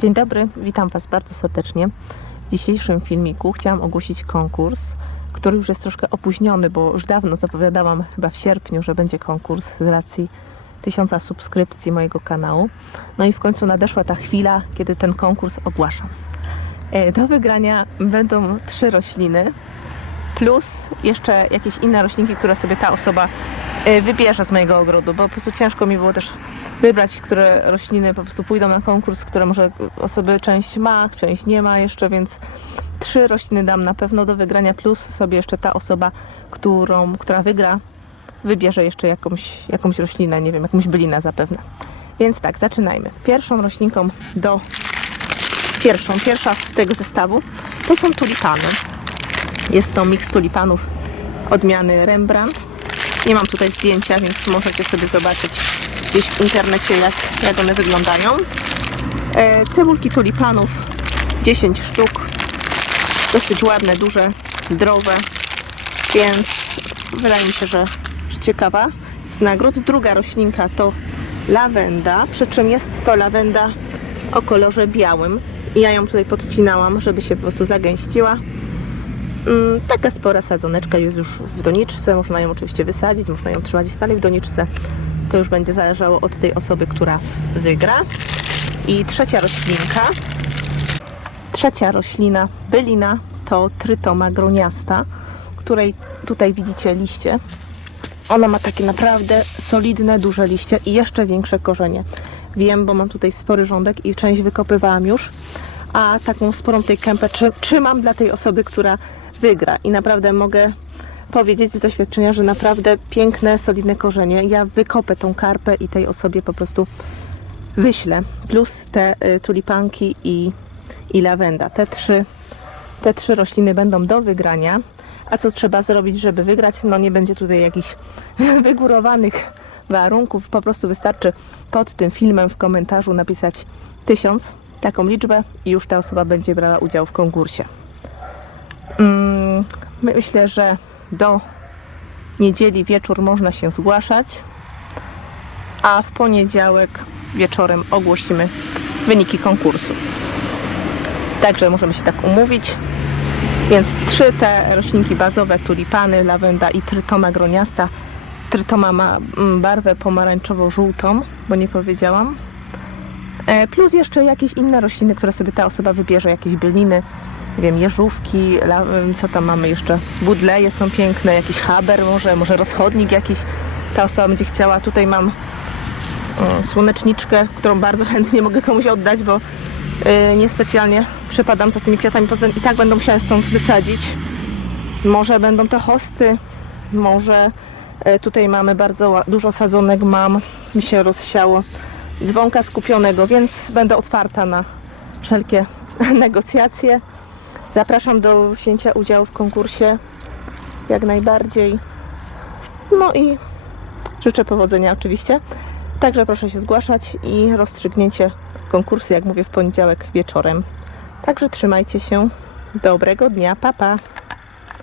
Dzień dobry, witam Was bardzo serdecznie. W dzisiejszym filmiku chciałam ogłosić konkurs, który już jest troszkę opóźniony, bo już dawno zapowiadałam, chyba w sierpniu, że będzie konkurs z racji tysiąca subskrypcji mojego kanału. No i w końcu nadeszła ta chwila, kiedy ten konkurs ogłaszam. E, Do wygrania będą trzy rośliny, plus jeszcze jakieś inne roślinki, które sobie ta osoba e, wybierze z mojego ogrodu, bo po prostu ciężko mi było też wybrać, które rośliny po prostu pójdą na konkurs, które może osoby część ma, część nie ma jeszcze, więc trzy rośliny dam na pewno do wygrania, plus sobie jeszcze ta osoba, którą, która wygra, wybierze jeszcze jakąś, jakąś roślinę, nie wiem, jakąś bylinę zapewne. Więc tak, zaczynajmy. Pierwszą roślinką do pierwszą, pierwsza z tego zestawu to są tulipany. Jest to miks tulipanów odmiany Rembrandt. Nie mam tutaj zdjęcia, więc możecie sobie zobaczyć gdzieś w internecie, jak, jak one wyglądają. E, cebulki tulipanów 10 sztuk. Dosyć ładne, duże, zdrowe, więc wydaje mi się, że, ciekawa z nagród. Druga roślinka to lawenda, przy czym jest to lawenda o kolorze białym. I ja ją tutaj podcinałam, żeby się po prostu zagęściła. Mm, Taka spora sadzoneczka jest już w doniczce. Można ją oczywiście wysadzić, można ją trzymać stale w doniczce. To już będzie zależało od tej osoby, która wygra. I trzecia roślinka. Trzecia roślina, bylina, to trytoma groniasta, której tutaj widzicie liście. Ona ma takie naprawdę solidne, duże liście i jeszcze większe korzenie. Wiem, bo mam tutaj spory rządek i część wykopywałam już, a taką sporą tej kępę trzy- trzymam dla tej osoby, która wygra. I naprawdę mogę powiedzieć z doświadczenia, że naprawdę piękne, solidne korzenie. Ja wykopę tą karpę i tej osobie po prostu wyślę. Plus te y, tulipanki i, i lawenda. Te trzy, te trzy rośliny będą do wygrania. A co trzeba zrobić, żeby wygrać? No nie będzie tutaj jakichś wygórowanych warunków. Po prostu wystarczy pod tym filmem w komentarzu napisać tysiąc, taką liczbę i już ta osoba będzie brała udział w konkursie. Mm, myślę, że do niedzieli wieczór można się zgłaszać, a w poniedziałek wieczorem ogłosimy wyniki konkursu. Także możemy się tak umówić. Więc trzy te roślinki bazowe, tulipany, lawenda i trytoma groniasta. Trytoma ma mm, barwę pomarańczowo-żółtą, bo nie powiedziałam. E, Plus jeszcze jakieś inne rośliny, które sobie ta osoba wybierze, jakieś byliny, nie wiem, jeżówki, la, co tam mamy jeszcze, budleje są piękne, jakiś haber może, może rozchodnik jakiś. Ta osoba będzie chciała. Tutaj mam słoneczniczkę, którą bardzo chętnie mogę komuś oddać, bo y, niespecjalnie przepadam za tymi kwiatami, poza tym i tak będą musiała stąd wysadzić. Może będą to hosty, może tutaj mamy bardzo dużo sadzonek, mam, mi się rozsiało dzwonka skupionego, więc będę otwarta na wszelkie negocjacje. Zapraszam do wzięcia udziału w konkursie jak najbardziej. No i życzę powodzenia oczywiście. Także proszę się zgłaszać i rozstrzygnięcie konkursu, jak mówię, w poniedziałek wieczorem. Także trzymajcie się. Dobrego dnia, papa. Pa.